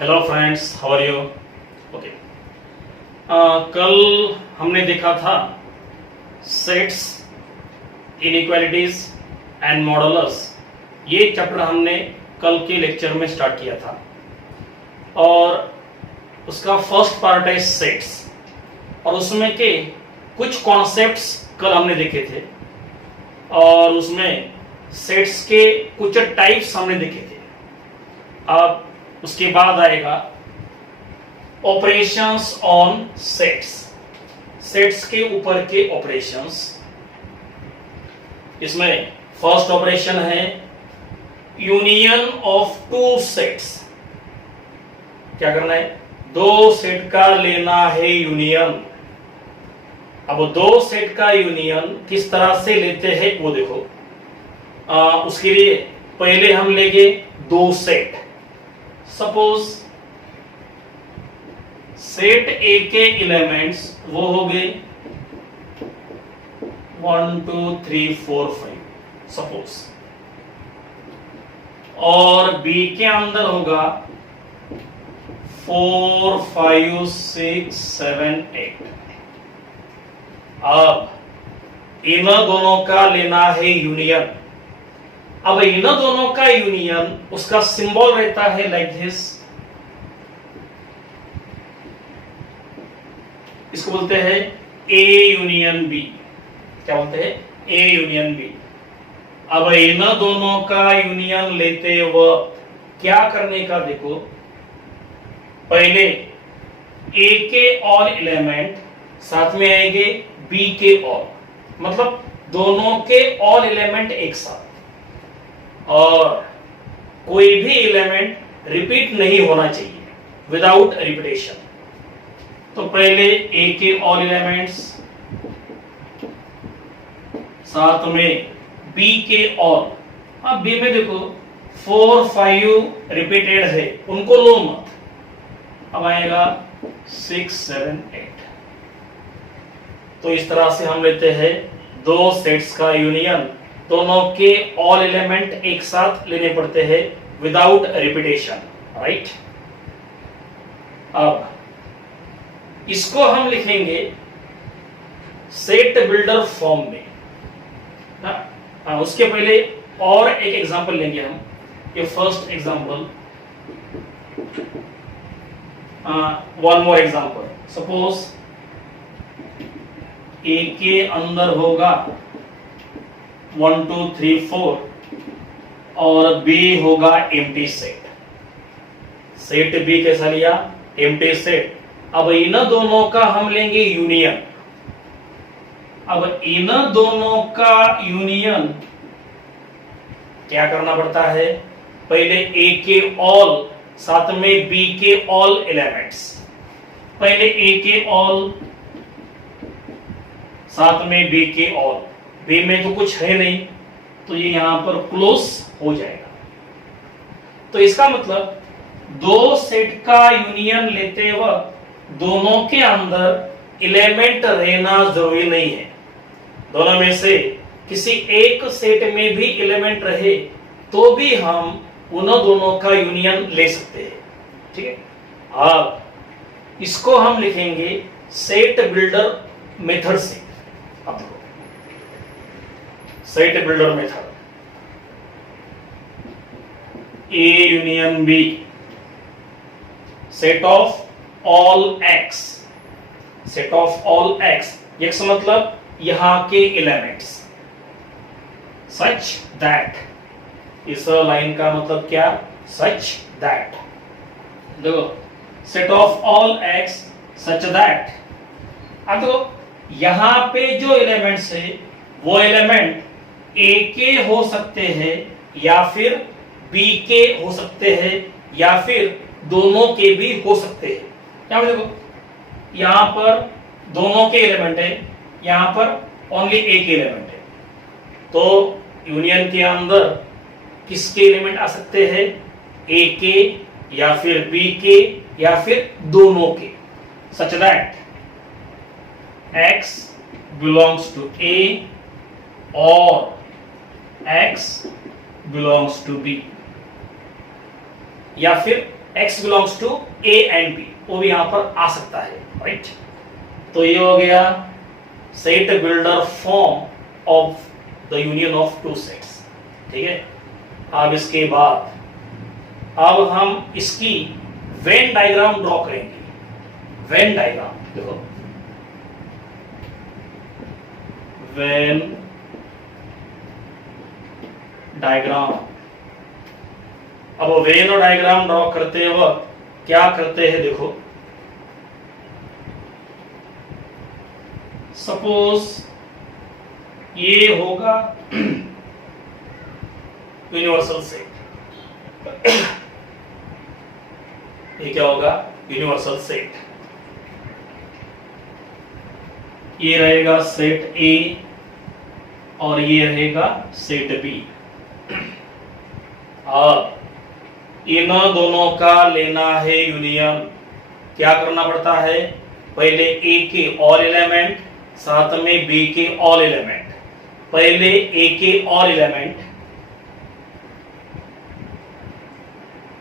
Hello friends, how are you? Okay, कल हमने देखा था सेट्स, इनइक्वालिटीज एंड मॉडुलस। ये चैप्टर हमने कल के लेक्चर में स्टार्ट किया था और उसका फर्स्ट पार्ट है सेट्स, और उसमें के कुछ कॉन्सेप्ट्स कल हमने देखे थे और उसमें सेट्स के कुछ टाइप्स हमने देखे थे। अब उसके बाद आएगा ऑपरेशंस ऑन सेट्स, सेट्स के ऊपर के ऑपरेशंस। इसमें फर्स्ट ऑपरेशन है यूनियन ऑफ टू सेट्स। क्या करना है? दो सेट का लेना है यूनियन। अब दो सेट का यूनियन किस तरह से लेते हैं वो देखो। उसके लिए पहले हम लेंगे दो सेट। सपोज सेट ए के एलिमेंट्स वो हो गए 1 2 3 4 5 सपोज, और बी के अंदर होगा 4 5 6 7 8। अब इन दोनों का लेना है यूनियन। अब इन दोनों का यूनियन, उसका सिंबल रहता है लाइक दिस। इसको बोलते हैं ए यूनियन बी। क्या बोलते हैं? A union B. अब इन दोनों का यूनियन लेते वक्त क्या करने का देखो। पहले ए के ऑल एलिमेंट साथ में आएंगे बी के ऑल, मतलब दोनों के ऑल एलिमेंट एक साथ, और कोई भी एलिमेंट रिपीट नहीं होना चाहिए, विदाउट रिपीटेशन। तो पहले ए के ऑल एलिमेंट्स साथ में बी के ऑल। अब बी में देखो 4 5 रिपीटेड है, उनको लो मत। अब आएगा 6 7 8। तो इस तरह से हम लेते हैं दो सेट्स का यूनियन। दोनों के ऑल एलिमेंट एक साथ लेने पड़ते हैं विदाउट रिपीटेशन, राइट। अब इसको हम लिखेंगे सेट बिल्डर फॉर्म में। उसके पहले और एक एग्जांपल लेंगे हम। ये first example, one more example. Suppose A के अंदर होगा 1 2 3 4 और बी होगा एम्प्टी सेट। सेट बी कैसा लिया? Empty set. अब इन दोनों का हम लेंगे यूनियन। अब इन दोनों का यूनियन क्या करना पड़ता है? पहले ए के ऑल साथ में बी के ऑल एलिमेंट्स। पहले ए के ऑल साथ में बी के ऑल। बी में तो कुछ है नहीं, तो ये यहां पर क्लोज हो जाएगा। तो इसका मतलब दो सेट का यूनियन लेते वक्त दोनों के अंदर एलिमेंट रहना जरूरी नहीं है। दोनों में से किसी एक सेट में भी एलिमेंट रहे तो भी हम उन दोनों का यूनियन ले सकते हैं, ठीक है। अब इसको हम लिखेंगे सेट बिल्डर मेथड से। अब देखो set builder method, A union B, set of all x. Set of all x, x मतलब यहां के एलिमेंट्स, सच दैट। इस लाइन का मतलब क्या? Such that. देखो set of all x such that. अब देखो यहां पे जो एलिमेंट्स है वो एलिमेंट ए के हो सकते हैं या फिर बी के हो सकते हैं या फिर दोनों के भी हो सकते हैं। क्या देखो यहां पर दोनों के एलिमेंट है, यहां पर ओनली एक एलिमेंट है। तो यूनियन के अंदर किसके एलिमेंट आ सकते हैं? ए के या फिर बी के या फिर दोनों के, such that x belongs to A or x belongs to B, या फिर x belongs to a and b, वो भी यहां पर आ सकता है, राइट। तो ये हो गया set builder form of the union of two sets, ठीक है। अब इसके बाद अब हम इसकी वेन डायग्राम ड्रॉ करेंगे। वेन डायग्राम देखो, वेन डायग्राम। अब वेन और डायग्राम ड्रॉ करते वक्त क्या करते हैं देखो, सपोज ये होगा यूनिवर्सल सेट, ये क्या होगा, यूनिवर्सल सेट। ये रहेगा सेट ए और ये रहेगा सेट बी। और इन दोनों का लेना है यूनियन। क्या करना पड़ता है, पहले ए के ऑल एलिमेंट, साथ में बी के ऑल एलिमेंट। पहले ए के ऑल एलिमेंट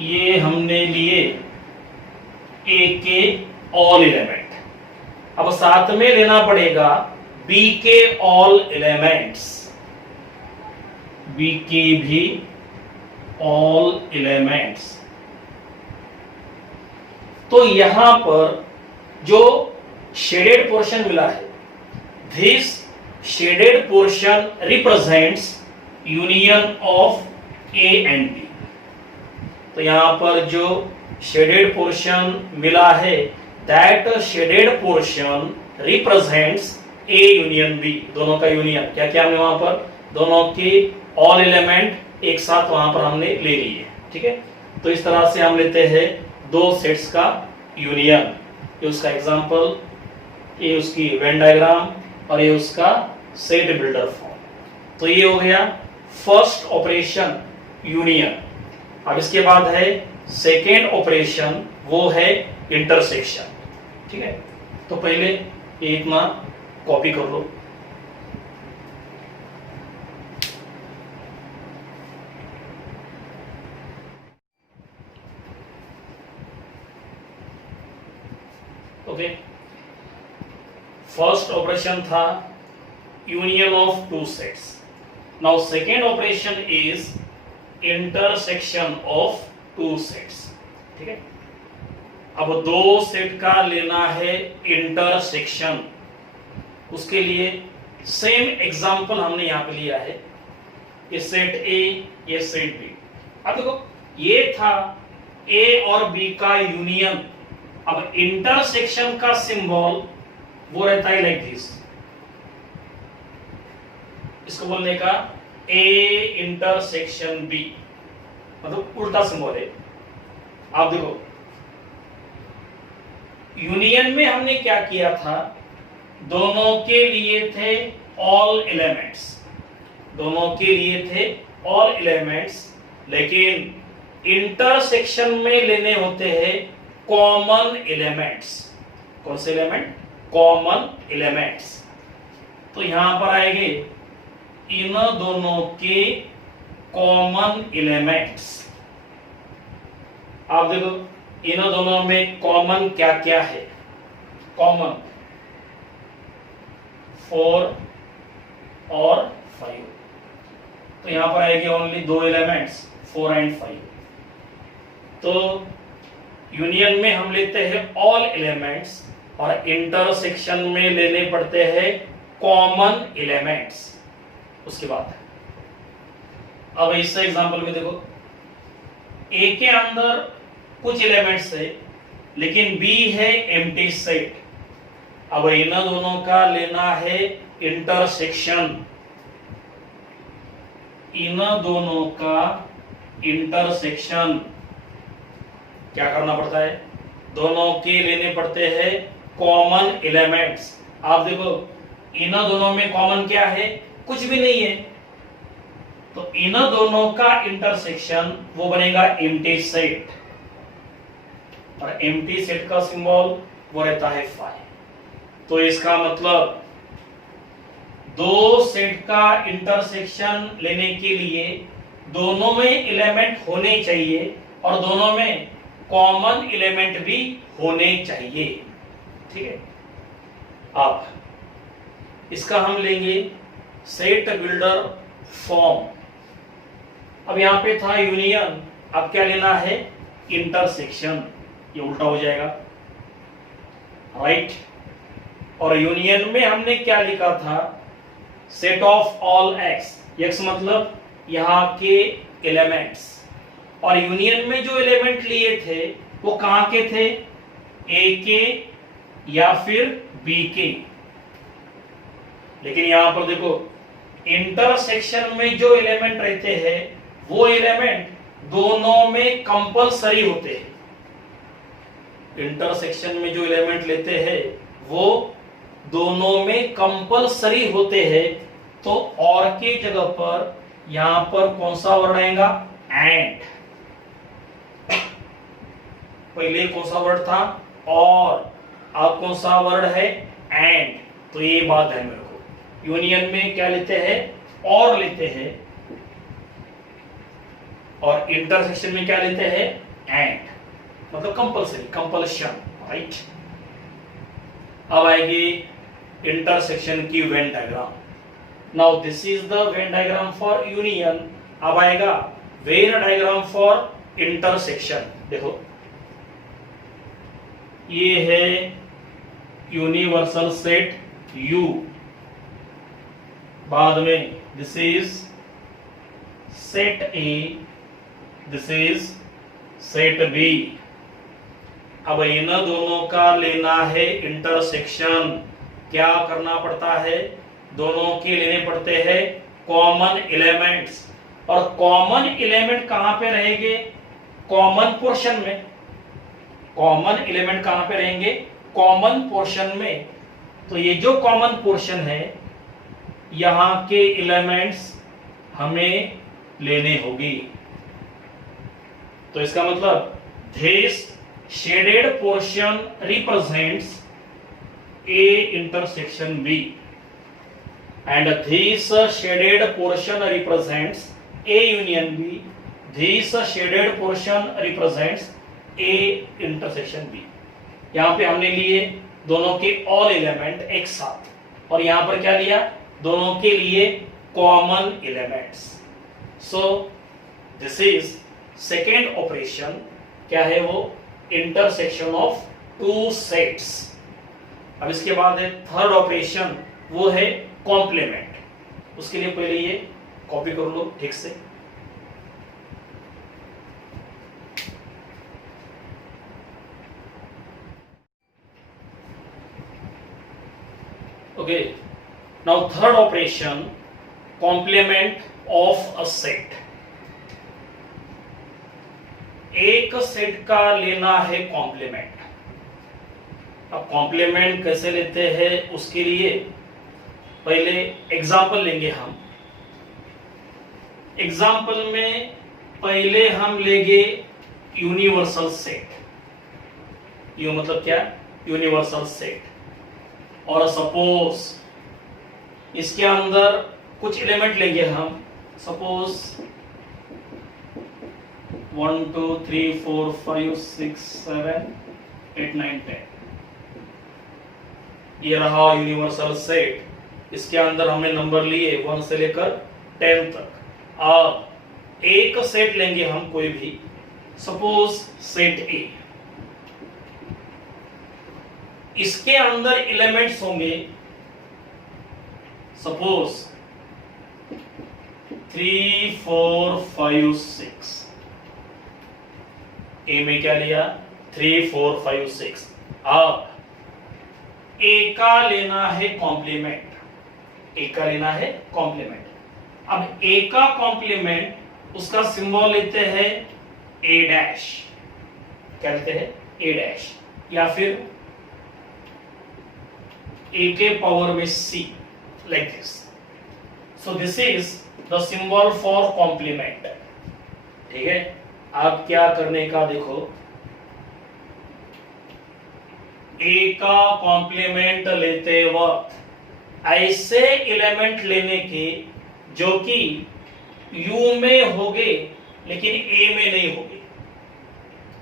ये हमने लिए ए के ऑल एलिमेंट। अब साथ में लेना पड़ेगा बी के ऑल एलिमेंट्स, बी के भी ऑल एलिमेंट्स। तो यहां पर जो शेडेड पोर्शन मिला है, this shaded portion represents union of A and B. तो यहां पर जो शेडेड पोर्शन मिला है, that shaded portion represents A union B, दोनों का यूनियन। क्या क्या हमने वहां पर, दोनों के ऑल एलिमेंट एक साथ वहां पर हमने ले लिए, ठीक है। तो इस तरह से हम लेते हैं दो सेट्स का यूनियन। ये उसका एग्जांपल, ये उसकी वेन डायग्राम और ये उसका सेट बिल्डर फॉर्म। तो ये हो गया फर्स्ट ऑपरेशन यूनियन। अब इसके बाद है सेकेंड ऑपरेशन, वो है इंटरसेक्शन, ठीक है। तो पहले ये इतना कॉपी कर लो। ओके, फर्स्ट ऑपरेशन था union of two sets. Now second operation is intersection of two sets, ठीक है। अब दो सेट का लेना है इंटरसेक्शन, उसके लिए सेम एग्जांपल हमने यहां पे लिया है। ये सेट ए, ये सेट बी। अब देखो ये था ए और बी का यूनियन। अब इंटरसेक्शन का सिंबल वो रहता है लाइक दिस, इसको बोलने का ए इंटरसेक्शन बी, मतलब उल्टा सिंबल है। आप देखो यूनियन में हमने क्या किया था, दोनों के लिए थे ऑल एलिमेंट्स, दोनों के लिए थे ऑल एलिमेंट्स, लेकिन इंटरसेक्शन में लेने होते हैं कॉमन एलिमेंट्स। कौन से एलिमेंट, कॉमन एलिमेंट्स। तो यहां पर आएंगे इन दोनों के कॉमन एलिमेंट्स। आप देखो इन दोनों में कॉमन क्या क्या है, कॉमन 4 और 5। तो यहां पर आएगी ओनली दो एलिमेंट्स 4 एंड 5। तो यूनियन में हम लेते हैं ऑल एलिमेंट्स और इंटरसेक्शन में लेने पड़ते हैं कॉमन एलिमेंट्स। उसके बाद अब इस एग्जांपल में देखो ए के अंदर कुछ एलिमेंट्स है, लेकिन बी है एम्प्टी सेट। अब इन दोनों का लेना है इंटरसेक्शन, इन दोनों का इंटरसेक्शन। क्या करना पड़ता है, दोनों के लेने पड़ते हैं कॉमन एलिमेंट्स। आप देखो इन दोनों में कॉमन क्या है, कुछ भी नहीं है। तो इन दोनों का इंटरसेक्शन वो बनेगा एम्प्टी सेट, और एम्प्टी सेट का सिंबल वो रहता है 5। तो इसका मतलब दो सेट का इंटरसेक्शन लेने के लिए दोनों में एलिमेंट होने चाहिए और दोनों में कॉमन एलिमेंट भी होने चाहिए। ठीक है, अब इसका हम लेंगे सेट बिल्डर फॉर्म। अब यहां पे था यूनियन, अब क्या लेना है, इंटरसेक्शन। ये उल्टा हो जाएगा, राइट। और यूनियन में हमने क्या लिखा था, set of all x, x मतलब यहां के एलिमेंट्स। और यूनियन में जो एलिमेंट लिए थे वो कहां के थे, ए के या फिर बी के। लेकिन यहां पर देखो, इंटरसेक्शन में जो एलिमेंट रहते हैं वो एलिमेंट दोनों में कंपलसरी होते हैं। इंटरसेक्शन में जो एलिमेंट लेते हैं वो दोनों में कंपलसरी होते हैं। तो और के जगह पर यहां पर कौन सा वर्ड आएगा, एंड। पहले कौन सा वर्ड था, और, अब कौन सा वर्ड है, एंड। तो ये बात ध्यान में रखो, यूनियन में क्या लेते हैं, और लेते हैं, और इंटरसेक्शन में क्या लेते हैं, एंड, मतलब कंपलसरी, कंपल्शन, राइट। अब आएगी इंटरसेक्शन की Venn diagram. Now this is the Venn diagram for union. अब आएगा वेन डायग्राम फॉर इंटरसेक्शन। देखो, ये है यूनिवर्सल सेट U, बाद में this is set A, this is set B। अब इन दोनों का लेना है इंटरसेक्शन। क्या करना पड़ता है, दोनों के लेने पड़ते हैं कॉमन एलिमेंट्स। और कॉमन एलिमेंट कहां पे रहेंगे, कॉमन पोर्शन में। कॉमन एलिमेंट कहां पे रहेंगे, कॉमन पोर्शन में। तो ये जो कॉमन पोर्शन है, यहां के एलिमेंट्स हमें लेने होगी। तो इसका मतलब this shaded portion represents A intersection B, and this shaded portion represents A union B. This shaded portion represents A intersection B. यहां पे हमने लिए दोनों के ऑल एलिमेंट एक साथ, और यहां पर क्या लिया, दोनों के लिए common elements. So this is second operation. क्या है वो, इंटरसेक्शन ऑफ टू सेट्स। अब इसके बाद है थर्ड ऑपरेशन, वो है कॉम्प्लीमेंट। उसके लिए पहले ये कॉपी कर लो ठीक से। Okay, now third operation, complement of a set. एक सेट का लेना है कॉम्प्लीमेंट। अब कॉम्प्लीमेंट कैसे लेते हैं, उसके लिए पहले एग्जाम्पल लेंगे हम। एग्जाम्पल में पहले हम लेंगे यूनिवर्सल सेट। यू मतलब क्या, यूनिवर्सल सेट। और सपोज इसके अंदर कुछ एलिमेंट लेंगे हम। सपोज 1 2 3 4 5 6 7 8 9 10। ये रहा यूनिवर्सल सेट। इसके अंदर हमने नंबर लिए 1 से लेकर 10 तक। अब एक सेट लेंगे हम कोई भी, सपोज सेट ए। इसके अंदर एलिमेंट्स होंगे सपोज 3 4 5 6। ए में क्या लिया, 3 4 5 6। अब ए का लेना है कॉम्प्लीमेंट। ए का लेना है कॉम्प्लीमेंट। अब ए का कॉम्प्लीमेंट, उसका सिंबल लेते हैं ए डैश। क्या लेते हैं, ए डैश, या फिर ए के पावर में C, like this. So this is the symbol for complement. ठीक है, अब क्या करने का देखो, ए का कॉम्प्लीमेंट लेते वक्त ऐसे एलिमेंट लेने के जो कि यू में होंगे लेकिन ए में नहीं होंगे।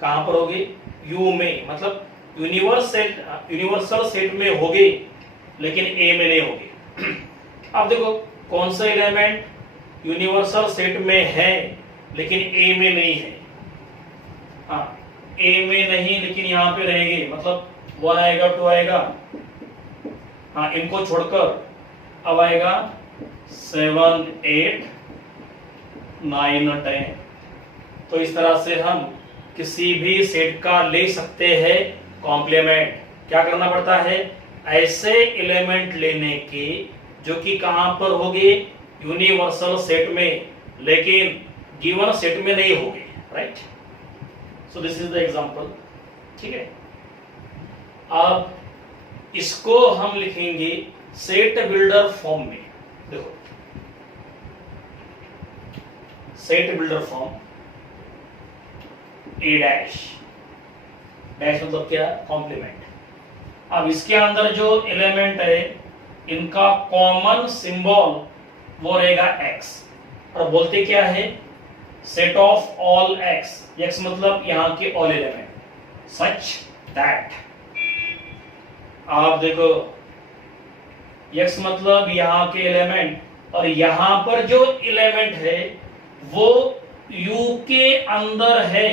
कहां पर होगी, यू में, मतलब यूनिवर्सल सेट में होगी लेकिन ए में नहीं होगी। अब देखो कौन सा एलिमेंट यूनिवर्सल सेट में है लेकिन ए में नहीं है। हाँ, ए में नहीं लेकिन यहां पे रहेंगे, मतलब 1 आएगा, 2 आएगा, हाँ इनको छोड़कर अब आएगा 7, 8, 9, 10। तो इस तरह से हम किसी भी सेट का ले सकते हैं कॉम्प्लीमेंट। क्या करना पड़ता है, ऐसे एलिमेंट लेने की जो कि कहां पर होगी, यूनिवर्सल सेट में, लेकिन गिवन सेट में नहीं होगी, right. So this is the example, ठीक है। अब इसको हम लिखेंगे सेट बिल्डर फॉर्म में। देखो सेट बिल्डर फॉर्म, ए डैश, डैश मतलब क्या, कॉम्प्लीमेंट। अब इसके अंदर जो एलिमेंट है इनका कॉमन सिंबल वो रहेगा x, और बोलते क्या है, set of all x, x मतलब यहां के ऑल एलिमेंट, सच दैट। आप देखो x मतलब यहां के एलिमेंट, और यहां पर जो एलिमेंट है वो u के अंदर है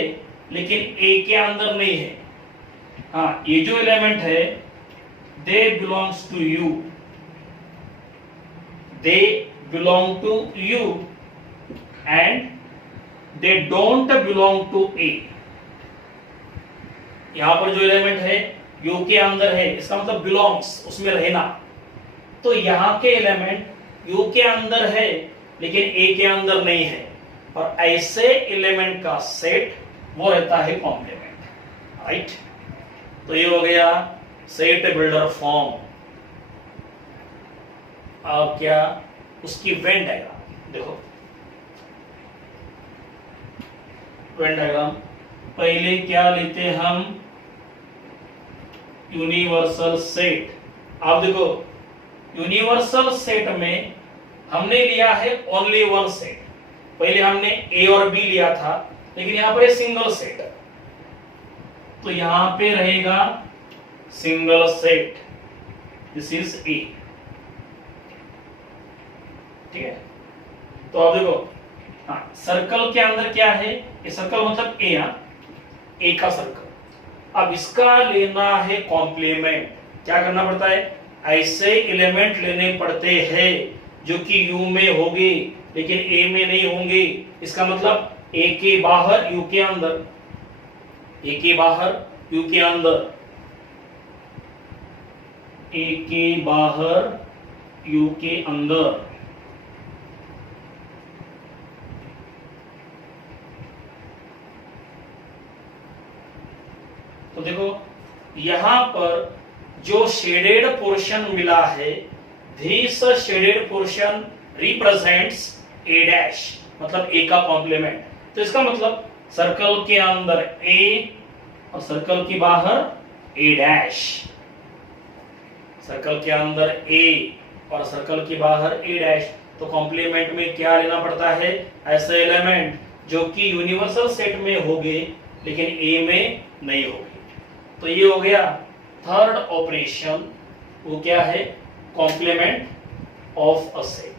लेकिन a के अंदर नहीं है। हाँ, ये जो एलिमेंट है they belongs to U, they belong to U and they don't belong to A. यहां पर जो एलिमेंट है यू के अंदर है, इसका मतलब बिलोंग्स, उसमें रहना। तो यहां के एलिमेंट यू के अंदर है लेकिन ए के अंदर नहीं है, और ऐसे एलिमेंट का सेट वो रहता है कॉम्प्लीमेंट, राइट। तो ये हो गया सेट बिल्डर फॉर्म। अब क्या, उसकी वेन डायग्राम देखो। वेन डायग्राम पहले क्या लेते हैं हम, यूनिवर्सल सेट। आप देखो यूनिवर्सल सेट में हमने लिया है ओनली वन सेट। पहले हमने ए और बी लिया था, लेकिन यहां पर सिंगल सेट, तो यहां पे रहेगा single set, this is a, ठीक है। तो अब देखो, हाँ सर्कल के अंदर क्या है, ये सर्कल मतलब ए, ए का सर्कल। अब इसका लेना है कॉम्प्लीमेंट। क्या करना पड़ता है, ऐसे एलिमेंट लेने पड़ते हैं जो कि यू में होगी लेकिन ए में नहीं होंगे। इसका मतलब ए के बाहर यू के अंदर, ए के बाहर यू के अंदर, ए के बाहर यू के अंदर। तो देखो यहां पर जो शेडेड पोर्शन मिला है, this shaded portion represents A dash, मतलब ए का कॉम्प्लीमेंट। तो इसका मतलब सर्कल के अंदर ए और सर्कल के बाहर ए डैश, सर्कल के अंदर ए और सर्कल के बाहर ए डैश। तो कॉम्प्लीमेंट में क्या लेना पड़ता है, ऐसे एलिमेंट जो कि यूनिवर्सल सेट में होंगे लेकिन ए में नहीं होंगे। तो ये हो गया थर्ड ऑपरेशन, वो क्या है, कॉम्प्लीमेंट ऑफ अ सेट,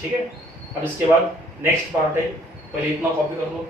ठीक है। अब इसके बाद नेक्स्ट पार्ट है, पहले इतना कॉपी कर लो।